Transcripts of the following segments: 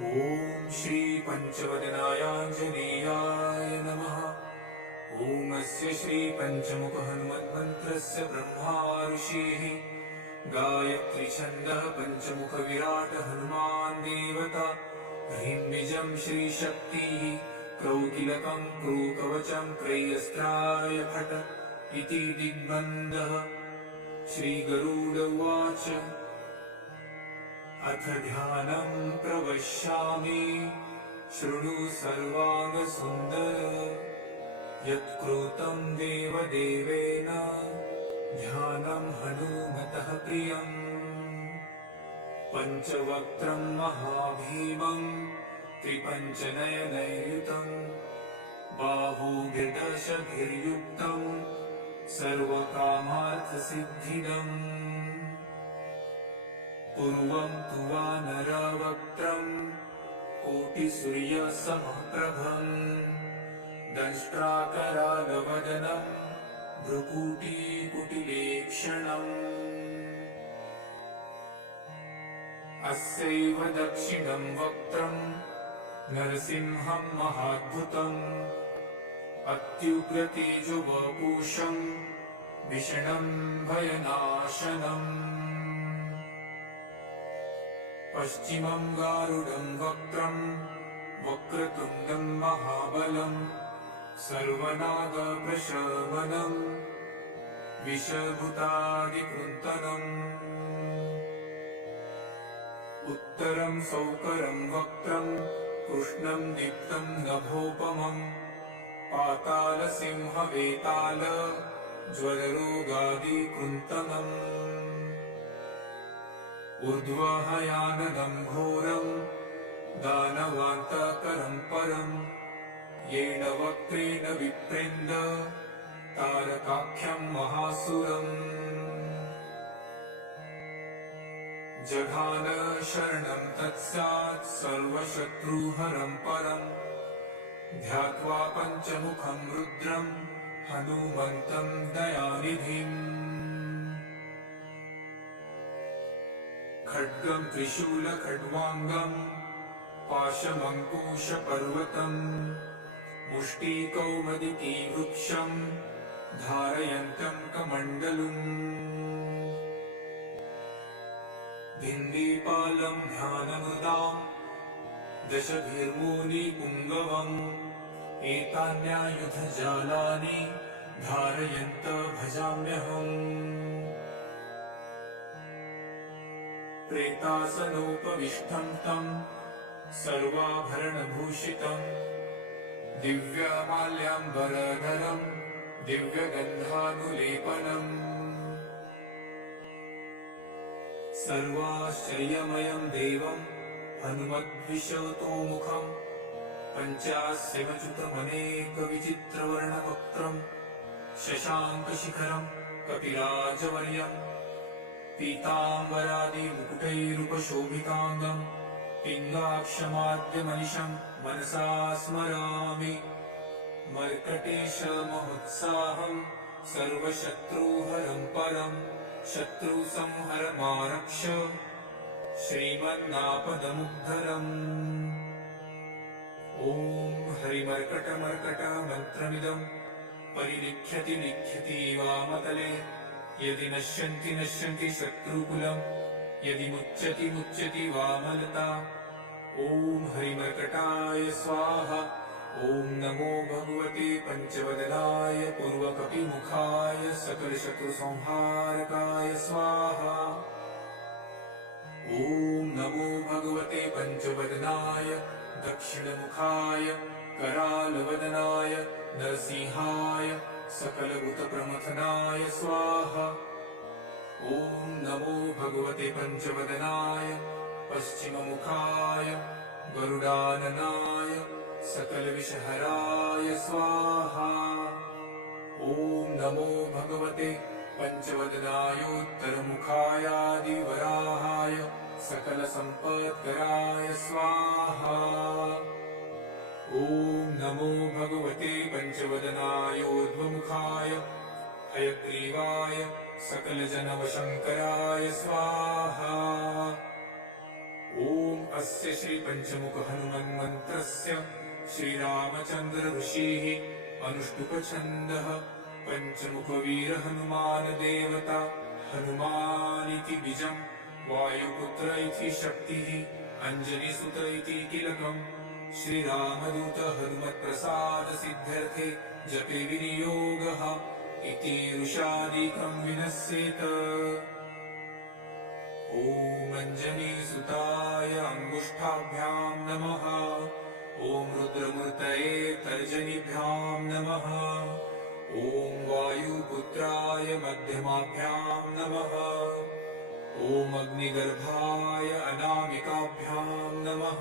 ॐ श्री पंचवदनायाञ्जनेयाय नमः। ॐ अस्य श्री पंचमुख हनुमन्मन्त्रस्य ब्रह्मा ऋषिः गायत्री छन्दः पंचमुख विराट हनुमान् देवता। ह्रीं बीजं श्री शक्तिः क्रौकिलकं क्रूकवचं क्रयस्त्राय फट इति दिग्बन्धः। श्री गरुड उवाच अथ ध्यानं प्रवक्ष्यामि शृणु सर्वाङ्गसुन्दर। यत्कृतं देवदेवेन ध्यानं हनुमतः प्रियम्। पञ्चवक्त्रं महाभीमं त्रिपञ्चनयनैर्युतं बाहुभिर्दशभिर्युक्तं सर्वकामार्थसिद्धिदम्। पूर्वं तु वानरवक्त्रं कोटिसूर्यसमप्रभं दंष्ट्राकरालवदनं भ्रुकुटिकुटिलेक्षणम्। अस्यैव दक्षिणं वक्त्रं नरसिंहं महाद्भुतम् अत्युग्रतेजोवपुषं विषणं भयनाशनम्। पश्चिमं गारुडं वक्त्रं वक्रतुण्डं महाबलं सर्वनागप्रशमनं विषभूतादिकृन्तनम्। उत्तरं सौकरं वक्त्रं कृष्णं दीप्तं नभोपमं पातालसिंहवेताल ज्वररोगादिकृन्तनम्। ऊर्ध्वहयानदं घोरं दानवान्तकरं परं येन वक्त्रेण विप्रेन्द तारकाख्यं महासुरम्। जघान शरणं तत्स्यात् सर्वशत्रुहरं परं ध्यात्वा पञ्चमुखं रुद्रं हनुमन्तं दयानिधिम्। खड्गं त्रिशूलखड्वाङ्गं पाशमङ्कुशपर्वतं मुष्टिकौमुदीवृक्षं धारयन्तं कमण्डलुम्। भिन्दिपालं ध्यानमुदां दशभिर्मुनिपुङ्गवम् एतान्यायुधजालानि धारयन्त भजाम्यहम्। प्रेतासनोपविष्टं तं सर्वाभरणभूषितं दिव्यमाल्याम्बरधरं दिव्यगन्धानुलेपनम्। सर्वाश्चर्यमयं देवं हनुमद्विशतोमुखं पञ्चास्यमच्युतमनेकविचित्रवर्णवक्त्रं शशाङ्कशिखरं कपिराजवर्यं पीताम्बरादिमुकुटैरुपशोभिताङ्गं पिङ्गाक्षमाद्यमनिशं मनसा स्मरामि। मर्कटेशमहोत्साहं सर्वशत्रुहरं परं शत्रुसंहरमारक्ष श्रीमन्नापदमुद्धरम्। ॐ हरिमर्कटमर्कटमन्त्रमिदं परिलिख्यति वामतले। यदि नश्यन्ति शत्रुकुलं यदि मुच्यति वामलता। ॐ हरिमर्कटाय स्वाहा। ॐ नमो भगवते पंचवदनाय पूर्वकपिमुखाय सकलशत्रुसंहारकाय स्वाहा। ॐ नमो भगवते पंचवदनाय दक्षिणमुखाय करालवदनाय नरसिंहाय सकलभूतप्रमथनाय स्वाहा। ॐ नमो भगवते पंचवदनाय पश्चिममुखाय गरुडाननाय सकलविषहराय स्वाहा। ॐ नमो भगवते पंचवदनायोत्तरमुखायादिवराहाय सकलसम्पत्कराय स्वाहा। ॐ नमो भगवते पंचवदनायोर्ध्वमुखाय हयग्रीवाय सकलजनवशङ्कराय स्वाहा। ॐ अस्य श्री पञ्चमुख हनुमन्मन्त्रस्य श्रीरामचन्द्र ऋषिः अनुष्टुप्छन्दः पञ्चमुखवीर हनुमान् देवता हनुमानिति बीजं वायुपुत्र इति शक्तिः अञ्जनीसुत इति तिलकम् श्रीरामदूत हनुमत्प्रसाद सिद्ध्यर्थे जपे विनियोगः इति ऋषादिकं विनश्येत। ॐ अञ्जनीसुताय अङ्गुष्ठाभ्यां नमः। ॐ रुद्रमूर्तये तर्जनीभ्यां नमः। ॐ वायुपुत्राय मध्यमाभ्यां नमः। ॐ अग्निगर्भाय अनामिकाभ्यां नमः।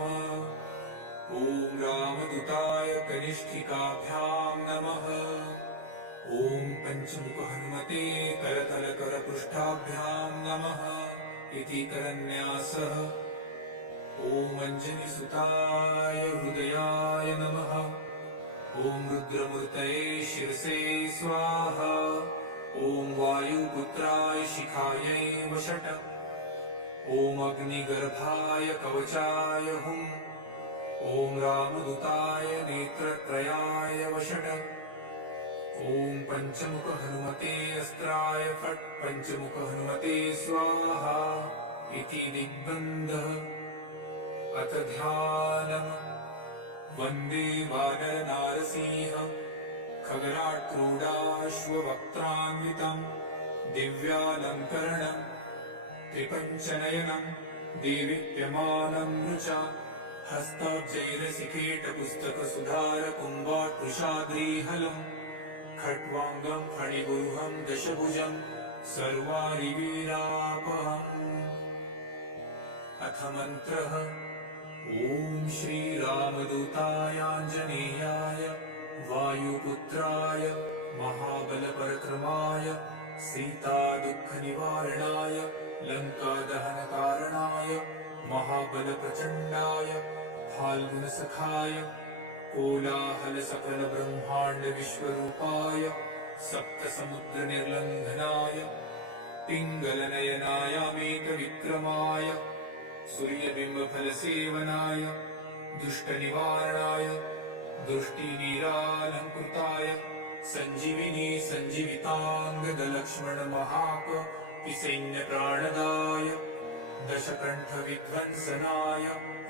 ॐ रामदूताय कनिष्ठिकाभ्यां नमः। ॐ पञ्चमुख हनुमते करतलकरपृष्ठाभ्यां नमः इति करन्यासः। ॐ अञ्जनीसुताय हृदयाय नमः। ॐ रुद्रमूर्तये शिरसे स्वाहा। ॐ वायुपुत्राय शिखायै वषट्। ॐ अग्निगर्भाय कवचाय हुम्। ॐ रामदूताय नेत्रत्रयाय वषट्। ॐ पञ्चमुख हनुमते अस्त्राय फट्। पञ्चमुख हनुमते स्वाहा इति दिग्बन्धः। अथ ध्यानम्। वन्दे वानरनारसिंह खगराट्रूढाश्ववक्त्रान्वितम् दिव्यालङ्करणम् त्रिपञ्चनयनम् देदीप्यमानम् रुचा हस्तजैरसिकेटपुस्तकसुधारकुम्भाट्वृषाद्रीहलम् खट्वाङ्गम् फणिगुरुहम् दशभुजम् सर्वारिवीरापहम्। अथ मन्त्रः। ॐ श्रीरामदूतायाञ्जनेयाय वायुपुत्राय महाबलपराक्रमाय सीतादुःखनिवारणाय लङ्कादहनकारणाय महाबलप्रचण्डाय फाल्गुनसखाय कोलाहलसकलब्रह्माण्डविश्वरूपाय सप्तसमुद्रनिर्लङ्घनाय पिङ्गलनयनायामेकविक्रमाय सूर्यबिम्बफलसेवनाय दुष्टनिवारणाय दृष्टिनिरालङ्कृताय सञ्जीविनी सञ्जीविताङ्गदलक्ष्मणमहाकपिसैन्यप्राणदाय दशकण्ठविध्वंसनाय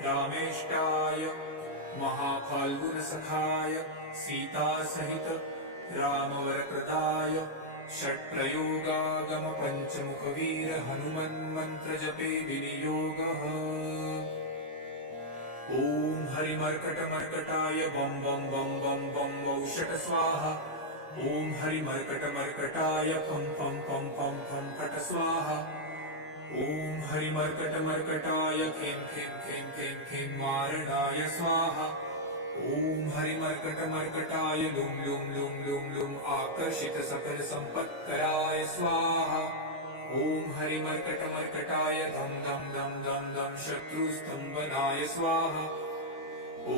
रामेष्टाय महाफाल्गुनसखाय सीतासहित रामवरप्रदाय षट्प्रयोगागम पञ्चमुखवीर हनुमन्मन्त्रजपे विनियोगः। ॐ हरिमर्कटमर्कटाय बं बं बं बं बं वौषट स्वाहा। ॐ हरिमर्कटमर्कटाय फं फं फं फं फं फट स्वाहा। ॐ हरिमर्कटमर्कटाय खें खें खें खें खें मारणाय स्वाहा। ॐ हरिमर्कटमर्कटाय लुं लुं लुं लुं लुं आकर्षित सकल सम्पत्कराय स्वाहा। ॐ हरिमर्कटमर्कटाय धं धं धं धं धं शत्रुस्तम्भनाय स्वाहा। ॐ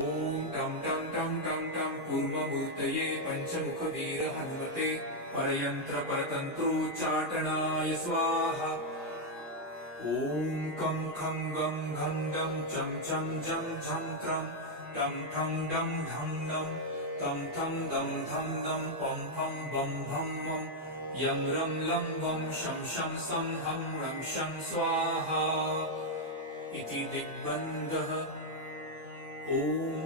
टं टं टं टं टं कूर्ममूर्तये पञ्चमुखवीर हनुमते परयन्त्रपरतन्त्रोच्चाटनाय स्वाहा। ॐ कं खं गं घं दं चं चं जं झं त्रं टं ठं डं ढं नं तं थं दं धं दं पं फं बं भं मं यं रं लं वं शं शं सं हं रं शं स्वाहा इति दिग्बन्धः। ॐ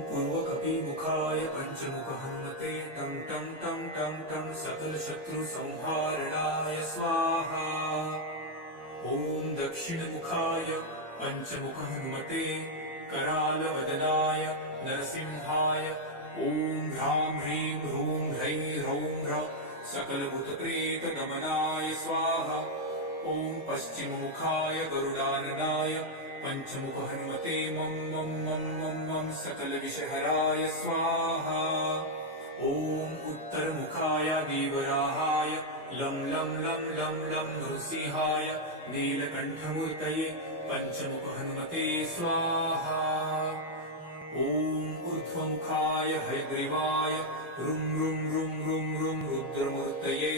पूर्वकपिमुखाय पञ्चमुख हनुमते टं टं टं टं टं सकलशत्रुसंहारणाय स्वाहा। ॐ दक्षिणमुखाय पञ्चमुख हनुमते करालवदनाय नरसिंहाय ॐ ह्रां ह्रीं ह्रूं ह्रैं ह्रौं ह्र सकलभूतप्रेतदमनाय स्वाहा। ॐ पश्चिममुखाय गरुडाननाय पञ्चमुख हनुमते मं मं मं मं मं सकलविषहराय स्वाहा। ॐ उत्तरमुखाय देवराहाय लं लं लं लं लं नृसिंहाय नीलकण्ठमूर्तये पञ्चमुख हनुमते स्वाहा। ॐ ऊर्ध्वमुखाय हयग्रीवाय रुं रुं रुं रुं रुं रुद्रमूर्तये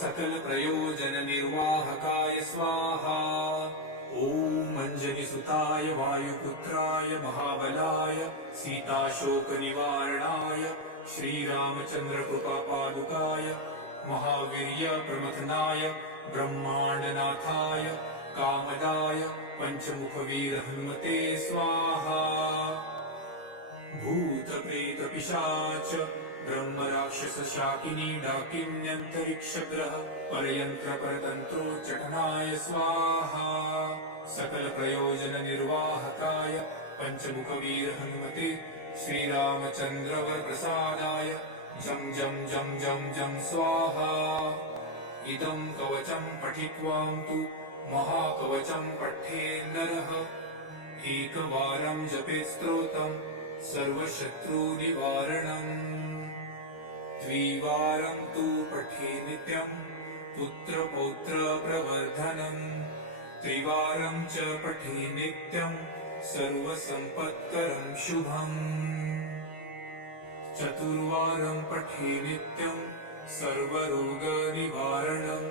सकलप्रयोजननिर्वाहकाय स्वाहा। ॐ अञ्जनीसुताय सुताय वायुपुत्राय महाबलाय सीताशोकनिवारणाय श्रीरामचन्द्रकृपापादुकाय महावीर्य प्रमथनाय ब्रह्माण्डनाथाय कामदाय पंचमुखवीर हनुमते स्वाहा। भूतप्रेतपिशाच ब्रह्मराक्षस शाकिनी डाकिन्यन्तरिक्षग्रह परयन्त्रपरतन्त्रोच्चाटनाय स्वाहा। सकल प्रयोजन निर्वाहकाय पंचमुखवीर हनुमते श्रीरामचन्द्रवर प्रसादाय जं जं जं जं जं स्वाहा। इदं कवचं पठित्वां तु महाकवचं पठेन्नरः एकवारं जपेत् स्तोत्रं सर्वशत्रुनिवारणम्। द्विवारं तु पठे नित्यं पुत्रपौत्रप्रवर्धनम्। त्रिवारं च पठे नित्यं सर्वसम्पत्करं शुभम्। चतुर्वारं पठे नित्यं सर्वरोगनिवारणम्।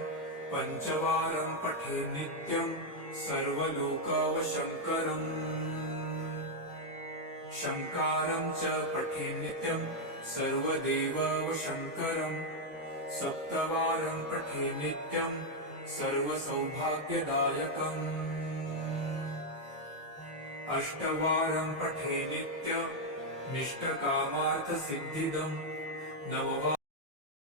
पञ्चवारं पठे नित्यं सर्वलोकवशङ्करम्। शङ्कारं च पठे नित्यं सर्वदेववशङ्करम्। सप्तवारं पठे नित्यं सर्वसौभाग्यदायकम्। अष्टवारं पठे नित्यं निष्टकामार्थसिद्धिदम्। नववारं